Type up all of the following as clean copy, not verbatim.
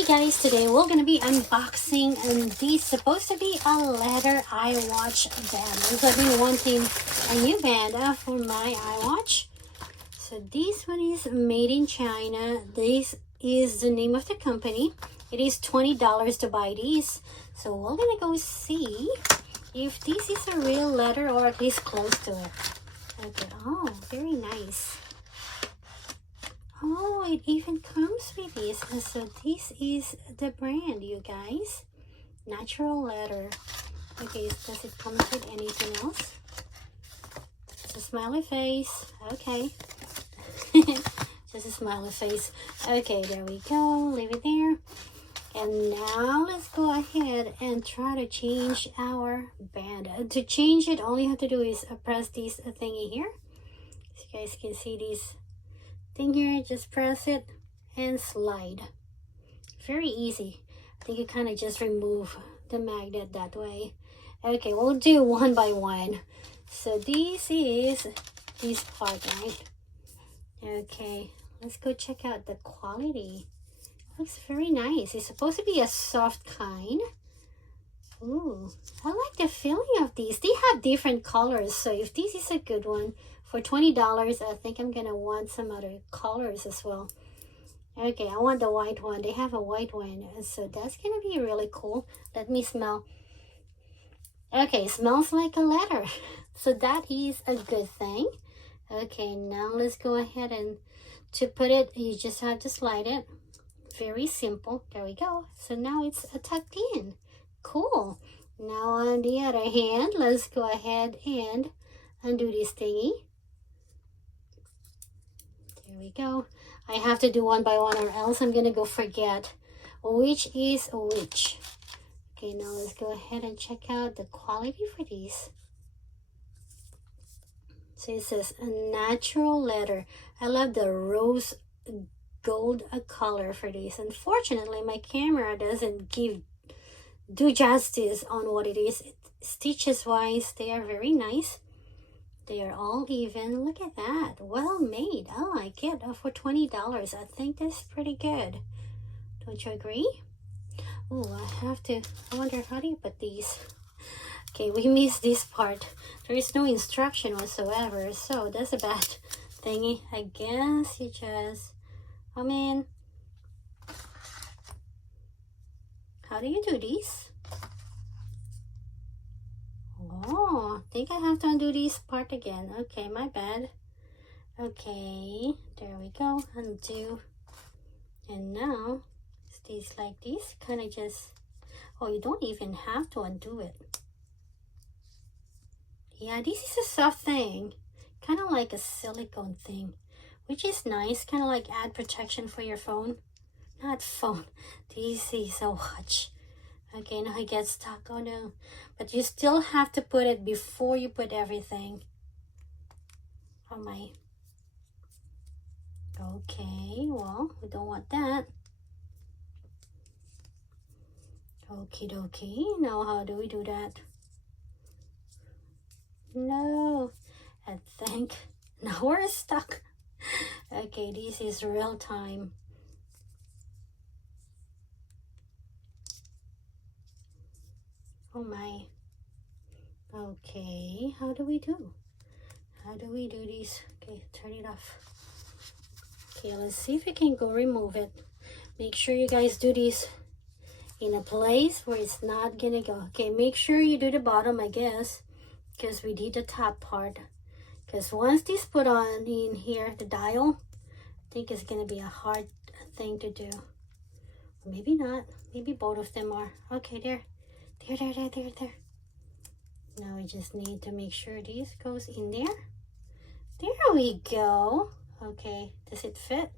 Okay guys, today we're gonna be unboxing and this supposed to be a leather iWatch band. Because I've been wanting a new band for my iWatch. So this one is made in China. This is the name of the company. It is $20 to buy these. So we're gonna go see if this is a real leather or at least close to it. Okay, oh, very nice. Oh, it even comes with this. So this is the brand, you guys. Natural leather. Okay, does it come with anything else? It's a smiley face. Okay. Just a smiley face. Okay, there we go. Leave it there. And now let's go ahead and try to change our band. To change it, all you have to do is press this thingy here. So you guys can see this thing here. Just press it and slide. Very easy. I think you kind of just remove the magnet that way. Okay, we'll do one by one. So this is this part, right? Okay, let's go check out the quality. Looks very nice. It's supposed to be a soft kind. Ooh, I like the feeling of these. They have different colors, so if this is a good one for $20, I think I'm gonna want some other colors as well. Okay, I want the white one. They have a white one, so that's gonna be really cool. Let me smell. Okay, smells like a leather, so that is a good thing. Okay, now let's go ahead and to put it, you just have to slide it. Very simple. There we go. So now it's tucked in. Cool. Now on the other hand, let's go ahead and undo this thingy. There we go. I have to do one by one or else I'm gonna go forget which is which. Okay, now let's go ahead and check out the quality for these. So it says a natural leather. I love the rose gold color for these. Unfortunately, my camera doesn't do justice on what it is. Stitches wise, they are very nice. They are all even. Look at that. Well made. I like it. For $20, I think that's pretty good. Don't you agree? Oh, I wonder how do you put these? Okay, we missed this part. There is no instruction whatsoever, so that's a bad thingy. I guess you just, how do you do this? Oh, I think I have to undo this part again. Okay, my bad. Okay, there we go. Undo. And now, it's this like this. Kind of just, oh, you don't even have to undo it. Yeah, this is a soft thing. Kind of like a silicone thing, which is nice. Kind of like add protection for your phone. Not phone. This is a watch. Okay, now it gets stuck. Oh no. But you still have to put it before you put everything. Oh my. Okay, well, we don't want that. Okie dokie. Now how do we do that? No. I think. Now we're stuck. Okay, this is real time. Oh my. Okay, how do we do? How do we do this? Okay, turn it off. Okay, let's see if we can go remove it. Make sure you guys do this in a place where it's not gonna go. Okay, make sure you do the bottom, I guess, because we did the top part. Because once this put on in here, the dial, I think it's gonna be a hard thing to do. Or maybe not. Maybe both of them are. Okay, there. There. Now we just need to make sure this goes in there. There we go. Okay, does it fit?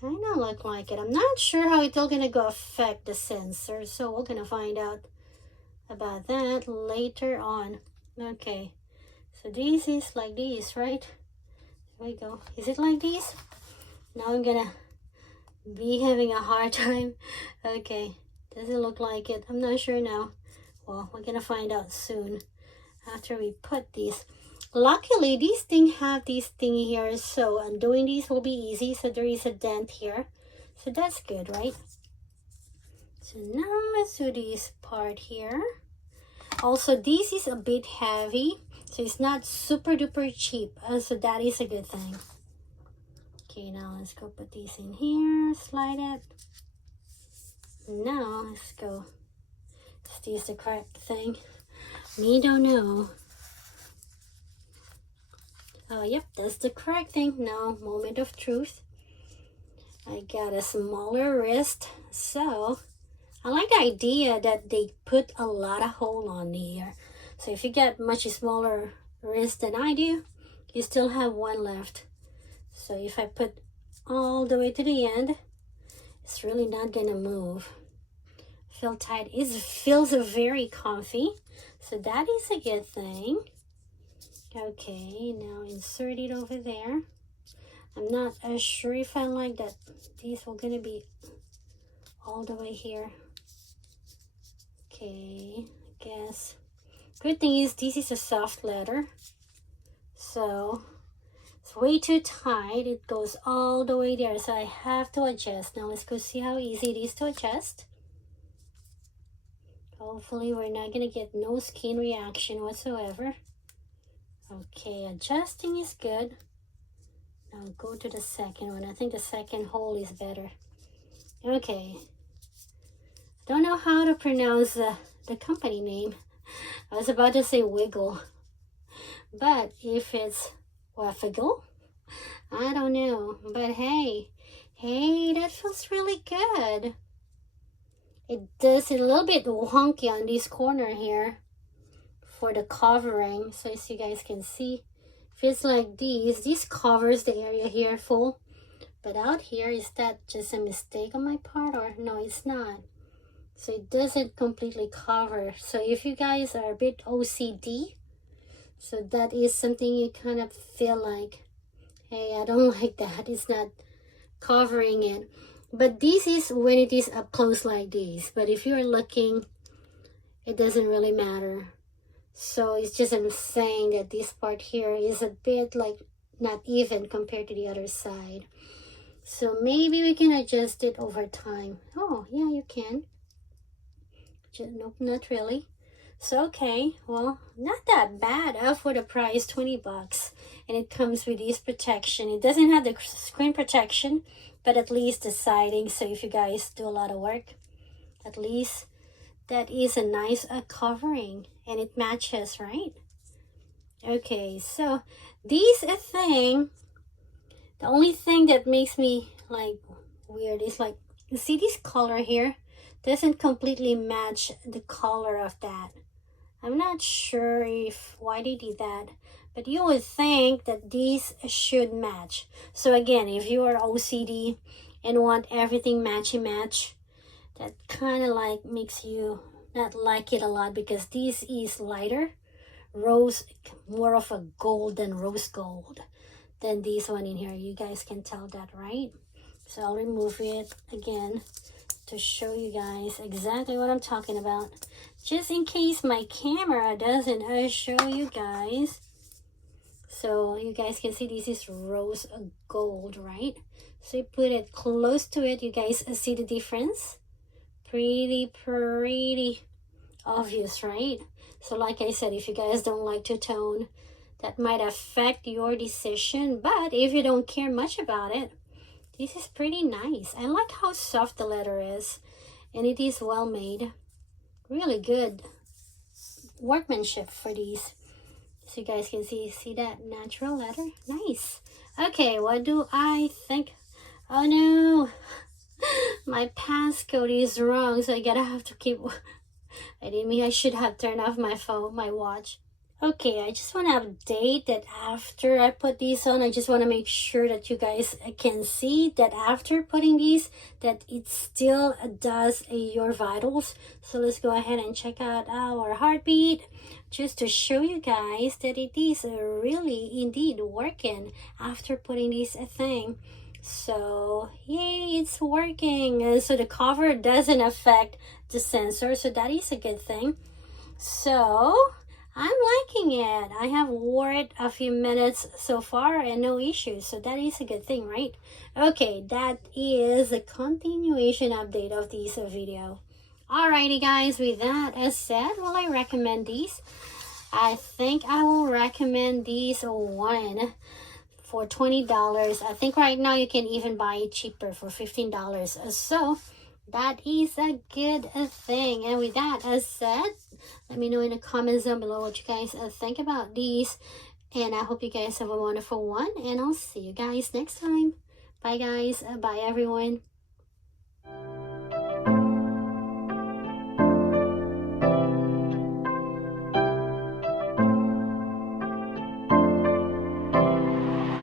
Kind of look like it. I'm not sure how it's all gonna go affect the sensor, so we're gonna find out about that later on. Okay, so this is like this, right? There we go. Is it like this? Now I'm gonna be having a hard time. Okay. Doesn't look like it. I'm not sure now. Well, we're gonna find out soon after we put this. Luckily, these things have this thing here, so undoing these will be easy. So there is a dent here. So that's good, right? So now let's do this part here. Also, this is a bit heavy, so it's not super duper cheap. So that is a good thing. Okay, now let's go put these in here, slide it. Now let's go. Is this the correct thing? Me don't know. Oh, yep, that's the correct thing. Now, moment of truth. I got a smaller wrist, so I like the idea that they put a lot of hole on here. So if you get much smaller wrist than I do, you still have one left. So if I put all the way to the end, it's really not gonna move. Feel tight. It feels very comfy, so that is a good thing. Okay, now insert it over there. I'm not as sure if I like that these were gonna be all the way here. Okay, I guess. Good thing is this is a soft leather, so it's way too tight. It goes all the way there, so I have to adjust. Now let's go see how easy it is to adjust. Hopefully we're not gonna get no skin reaction whatsoever. Okay, adjusting is good. Now go to the second one. I think the second hole is better. Okay. Don't know how to pronounce the company name. I was about to say Wiggle. But if it's WFEAGL, I don't know. But hey, that feels really good. It does a little bit wonky on this corner here for the covering. So as you guys can see, if it's like this covers the area here full. But out here, is that just a mistake on my part, or no, it's not. So it doesn't completely cover. So if you guys are a bit OCD, so that is something you kind of feel like, hey, I don't like that. It's not covering it. But this is when it is up close like this. But if you're looking, it doesn't really matter. So it's just I'm saying that this part here is a bit like not even compared to the other side. So maybe we can adjust it over time. Oh, yeah, you can. Nope, not really. So, okay, well, not that bad for the price, 20 bucks. And it comes with this protection. It doesn't have the screen protection, but at least the siding. So if you guys do a lot of work, at least that is a nice covering. And it matches, right? Okay, so this thing, the only thing that makes me like weird is like, you see this color here? Doesn't completely match the color of that. I'm not sure if why they did that, but you would think that these should match. So again, if you are OCD and want everything match, that kind of like makes you not like it a lot, because this is lighter rose, more of a gold than rose gold than this one in here. You guys can tell that, right? So I'll remove it again to show you guys exactly what I'm talking about, just in case my camera doesn't show you guys. So you guys can see this is rose gold, right? So you put it close to it. You guys see the difference? Pretty obvious, right? So like I said, if you guys don't like two-tone, that might affect your decision. But if you don't care much about it, this is pretty nice. I like how soft the leather is, and it is well made. Really good workmanship for these. So you guys can see that natural leather. Nice. Okay, what do I think? Oh no, my passcode is wrong, so I have to keep. I didn't mean I should have turned off my phone, my watch. Okay, I just want to update that after I put these on, I just want to make sure that you guys can see that after putting these, that it still does your vitals. So let's go ahead and check out our heartbeat, just to show you guys that it is really indeed working after putting this thing. So yay, it's working. So the cover doesn't affect the sensor, so that is a good thing. So I'm liking it. I have wore it a few minutes so far and no issues, so that is a good thing, right? Okay, that is a continuation update of this video. Alrighty guys, with that as said, will I recommend these? I think I will recommend these one for $20. I think right now you can even buy it cheaper for $15. So that is a good thing. And with that as said, let me know in the comments down below what you guys think about these. And I hope you guys have a wonderful one. And I'll see you guys next time. Bye guys. Bye everyone.